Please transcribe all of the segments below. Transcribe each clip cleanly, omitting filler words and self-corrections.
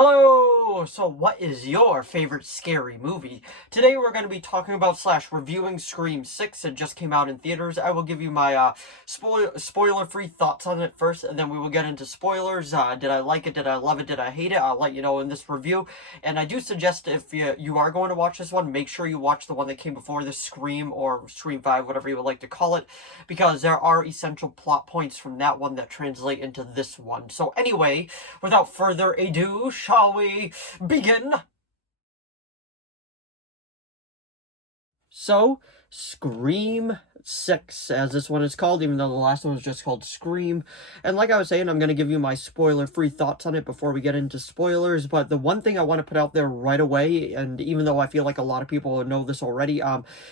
Hello! So what is your favorite scary movie? Today we're going to be talking about / reviewing Scream 6. It just came out in theaters. I will give you my spoiler-free thoughts on it first, and then we will get into spoilers. Did I like it? Did I love it? Did I hate it? I'll let you know in this review. And I do suggest if you are going to watch this one, make sure you watch the one that came before this, Scream or Scream 5, whatever you would like to call it, because there are essential plot points from that one that translate into this one. So anyway, without further ado, shall we begin? So, Scream 6, as this one is called, even though the last one was just called Scream. And like I was saying, I'm going to give you my spoiler-free thoughts on it before we get into spoilers, but the one thing I want to put out there right away, and even though I feel like a lot of people know this already,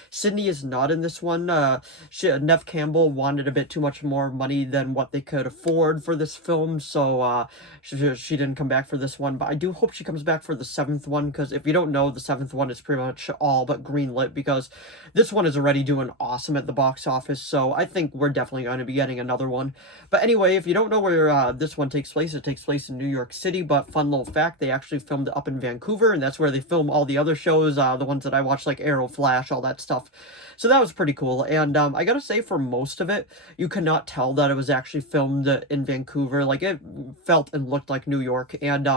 Sydney is not in this one. Neve Campbell wanted a bit too much more money than what they could afford for this film, so she didn't come back for this one, but I do hope she comes back for the 7th one, because if you don't know, the 7th one is pretty much all but greenlit, because this one is already doing awesome at the box office, so I think we're definitely going to be getting another one. But anyway, if you don't know where this one takes place, it takes place in New York City, but fun little fact, they actually filmed it up in Vancouver, and that's where they film all the other shows, the ones that I watched, like Arrow, Flash, all that stuff. So that was pretty cool, and I gotta say, for most of it, you could not tell that it was actually filmed in Vancouver. Like, it felt and looked like New York, and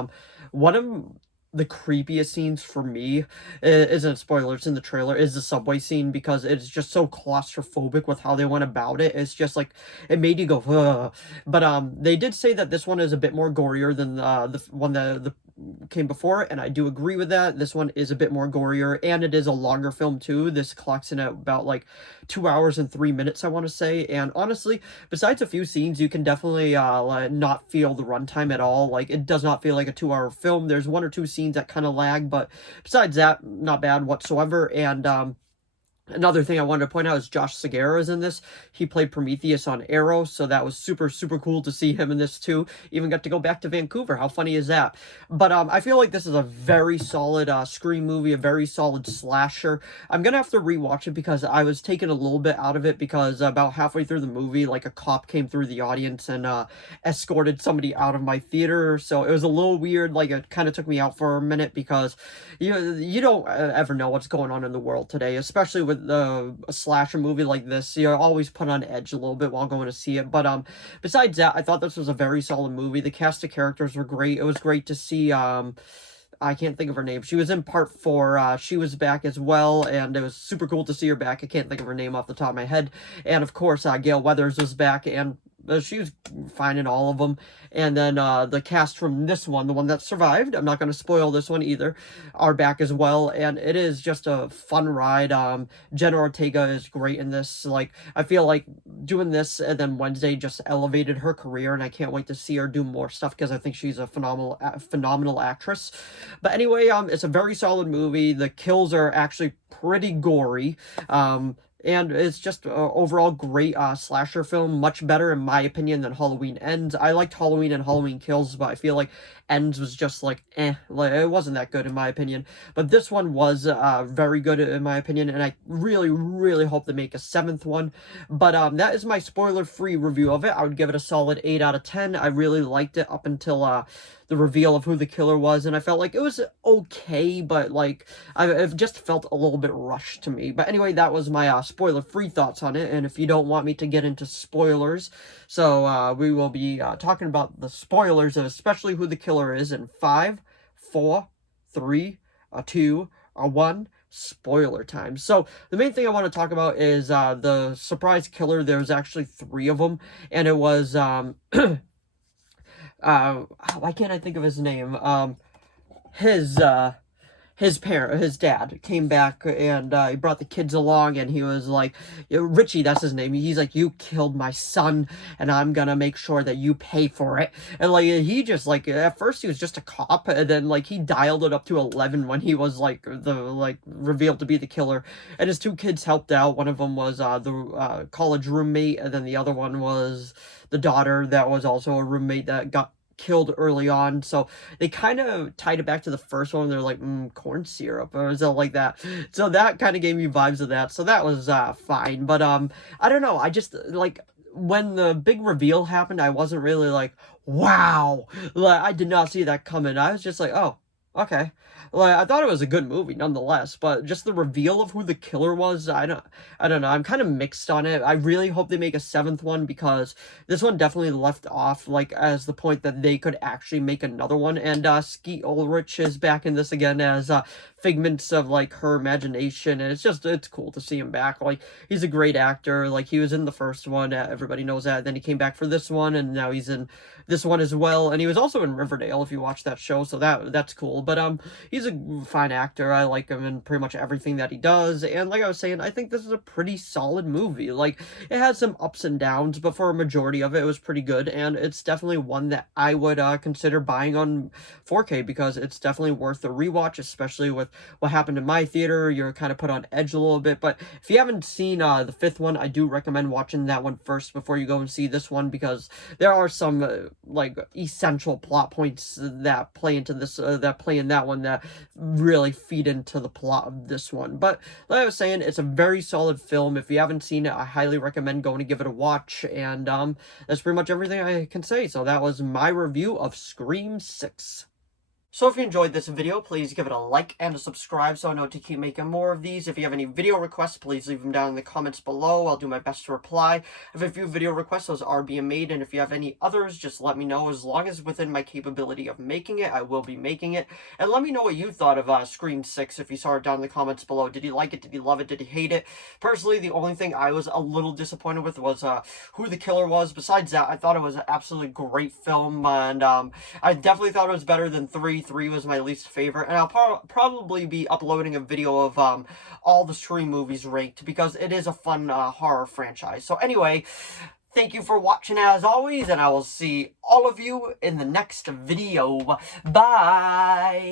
one of the creepiest scenes for me isn't a spoiler, it's in the trailer, is the subway scene, because it's just so claustrophobic with how they went about it. It's just like, it made you go, ugh. But they did say that this one is a bit more gorier than the one that came before, and I do agree with that. This one is a bit more gorier, and it is a longer film too. This clocks in at about like 2 hours and 3 minutes, I want to say, and honestly, besides a few scenes, you can definitely like, not feel the runtime at all. Like, it does not feel like a 2-hour film. There's one or two scenes that kind of lag, but besides that, not bad whatsoever. And another thing I wanted to point out is Josh Segarra is in this. He played Prometheus on Arrow, so that was super, super cool to see him in this too. Even got to go back to Vancouver. How funny is that? But I feel like this is a very solid Scream movie, a very solid slasher. I'm gonna have to rewatch it because I was taken a little bit out of it, because about halfway through the movie, like, a cop came through the audience and escorted somebody out of my theater, so it was a little weird. Like, it kind of took me out for a minute, because you don't ever know what's going on in the world today, especially with a slasher movie like this. You're always put on edge a little bit while going to see it. But besides that, I thought this was a very solid movie. The cast of characters were great. It was great to see I can't think of her name. She was in part 4. She was back as well, and it was super cool to see her back. I can't think of her name off the top of my head. And of course, Gale Weathers was back, and she was fine in all of them. And then the cast from this one, the one that survived, I'm not going to spoil this one either, are back as well. And it is just a fun ride. Jenna Ortega is great in this. Like, I feel like doing this and then Wednesday just elevated her career, and I can't wait to see her do more stuff, because I think she's a phenomenal actress. But anyway, it's a very solid movie. The kills are actually pretty gory. And it's just overall great slasher film, much better in my opinion than Halloween Ends. I liked Halloween and Halloween Kills, but I feel like Ends was just like, like, it wasn't that good in my opinion. But this one was very good in my opinion, and I really, really hope they make a 7th one. But that is my spoiler-free review of it. I would give it a solid 8 out of 10. I really liked it up until the reveal of who the killer was, and I felt like it was okay, but like, it just felt a little bit rushed to me. But anyway, that was my spoiler-free thoughts on it, and if you don't want me to get into spoilers, so we will be talking about the spoilers of especially who the killer is in 5, 4, 3, 2, 1... spoiler time. So the main thing I want to talk about is the surprise killer. There's actually 3 of them, and it was why can't I think of his name? His dad came back, and he brought the kids along, and he was like, Richie, that's his name. He's like, you killed my son, and I'm gonna make sure that you pay for it. And like, he just, like, at first he was just a cop, and then like he dialed it up to 11 when he was like revealed to be the killer. And his 2 kids helped out. One of them was the college roommate, and then the other one was the daughter that was also a roommate that got killed early on. So they kind of tied it back to the first one. They're like, corn syrup or something like that. So that kind of gave me vibes of that. So that was fine. But I don't know. I just like, when the big reveal happened, I wasn't really like, wow, like, I did not see that coming. I was just like, oh, okay. Like, I thought it was a good movie nonetheless, but just the reveal of who the killer was, I don't know. I'm kind of mixed on it. I really hope they make a seventh one because this one definitely left off like as the point that they could actually make another one. And Skeet Ulrich is back in this again as figments of like her imagination, and it's cool to see him back. Like, he's a great actor. Like, he was in the first one, everybody knows that. Then he came back for this one, and now he's in this one as well. And he was also in Riverdale, if you watch that show, so that's cool. But he's a fine actor. I like him in pretty much everything that he does. And like I was saying, I think this is a pretty solid movie. Like, it has some ups and downs, but for a majority of it, it was pretty good. And it's definitely one that I would consider buying on 4K because it's definitely worth the rewatch, especially with what happened in my theater. You're kind of put on edge a little bit. But if you haven't seen the fifth one, I do recommend watching that one first before you go and see this one, because there are some like essential plot points that play into this that play in that one that really feed into the plot of this one. But like I was saying, it's a very solid film. If you haven't seen it, I highly recommend going to give it a watch. And that's pretty much everything I can say. So that was my review of Scream 6. So if you enjoyed this video, please give it a like and a subscribe so I know to keep making more of these. If you have any video requests, please leave them down in the comments below. I'll do my best to reply. I have a few video requests, those are being made, and if you have any others, just let me know. As long as within my capability of making it, I will be making it. And let me know what you thought of Scream 6 if you saw it down in the comments below. Did you like it? Did you love it? Did you hate it? Personally, the only thing I was a little disappointed with was who the killer was. Besides that, I thought it was an absolutely great film, and I definitely thought it was better than 3. 3 was my least favorite, and I'll probably be uploading a video of all the Scream movies ranked, because it is a fun horror franchise. So anyway, thank you for watching as always, and I will see all of you in the next video. Bye!